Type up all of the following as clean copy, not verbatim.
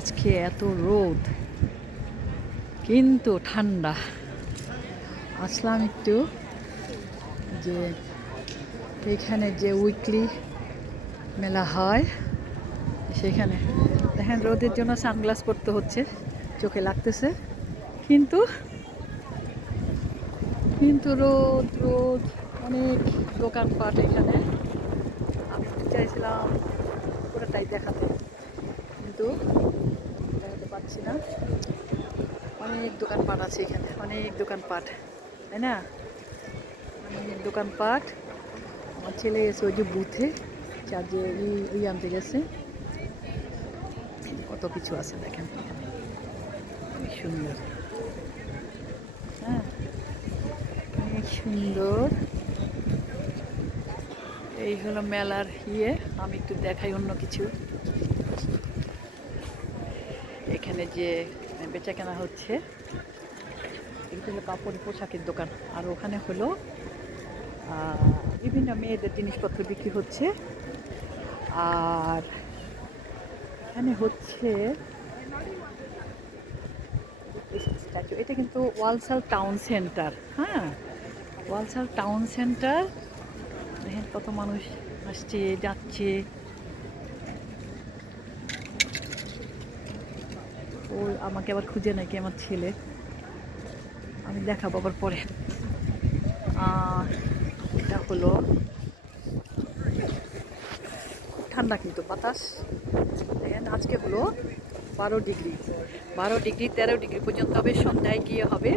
আজকে এত রোদ কিন্তু ঠান্ডা। আসলাম একটু যে এখানে যে উইকলি মেলা হয় সেখানে। দেখেন রোদের জন্য সানগ্লাস পরতে হচ্ছে, চোখে লাগতেছে, কিন্তু কিন্তু রোদ রোদ অনেক দোকানপাট এখানে। আমি চাইছিলাম পুরোটাই দেখাতে, কিন্তু দেখাতে পারছি না। অনেক দোকানপাট আছে এখানে, অনেক দোকানপাট, তাই না? অনেক দোকানপাট। আমার ছেলে এসে ওই যে বুথে চার্জে আনতে গেছে। কত কিছু আছে দেখেন এখানে, অনেক সুন্দর। হ্যাঁ, অনেক সুন্দর। এই হলো মেলার আমি একটু দেখাই অন্য কিছু। এখানে যে বেচা কেনা হচ্ছে, এটা হলো কাপড় পোশাকের দোকান। আর ওখানে হলো বিভিন্ন মেয়েদের জিনিসপত্র বিক্রি হচ্ছে। আর এখানে হচ্ছে স্ট্যাচু। এটা কিন্তু ওয়ালসাল টাউন সেন্টার। হ্যাঁ, ওয়ালসাল টাউন সেন্টার। দেখেন কত মানুষ আসছে যাচ্ছে। ও আমাকে আবার খুঁজে নাকি আমার ছেলে, আমি দেখাবো আবার পরে। এটা হলো ঠান্ডা কিন্তু বাতাস। দেখেন আজকে হলো 12 ডিগ্রি, 12 ডিগ্রি 13 ডিগ্রি পর্যন্ত হবে। সন্ধ্যায় গিয়ে হবে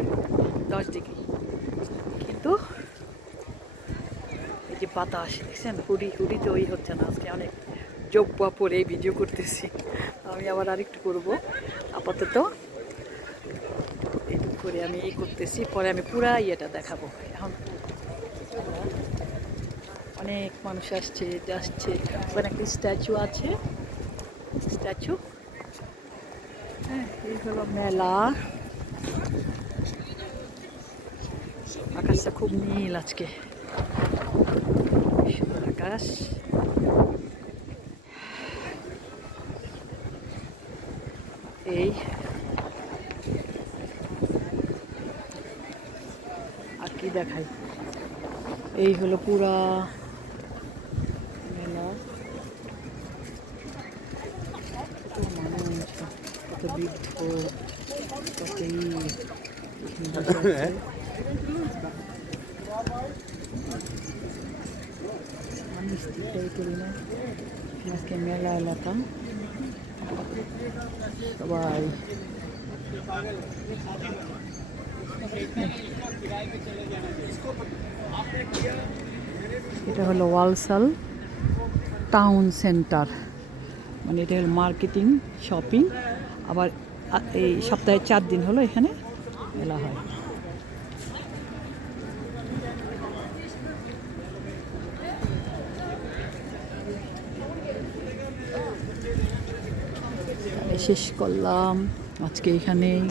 10 ডিগ্রি। কিন্তু এই যে বাতাস দেখছেন, হুডি তো ওই হচ্ছে না আজকে। অনেক জব্বা পরে ভিডিও করতেছি। আমি আবার আরেকটু করবো। আপাতত এইটুকু করে আমি করতেছি, পরে আমি পুরা ইয়েটা দেখাবো। এখন অনেক মানুষ আসছে যাচ্ছে। ওখানে একটা স্ট্যাচু আছে, স্ট্যাচু। হ্যাঁ, এই হলো মেলা। আকাশটা খুব নীল আজকে, সুন্দর আকাশ। এই আর কি দেখাই, এই হলো পুরা মেলা। কত মানুষ, কত বৃদ্ধ, কত মানুষ করি না আজকে মেলা এলাকা। সবাই এটা হলো ওয়ালসাল টাউন সেন্টার, মানে এটা হলো মার্কেটিং শপিং। আবার এই সপ্তাহে 4 দিন হলো এখানে মেলা হয়। শেষ করলাম আজকে এখানেই।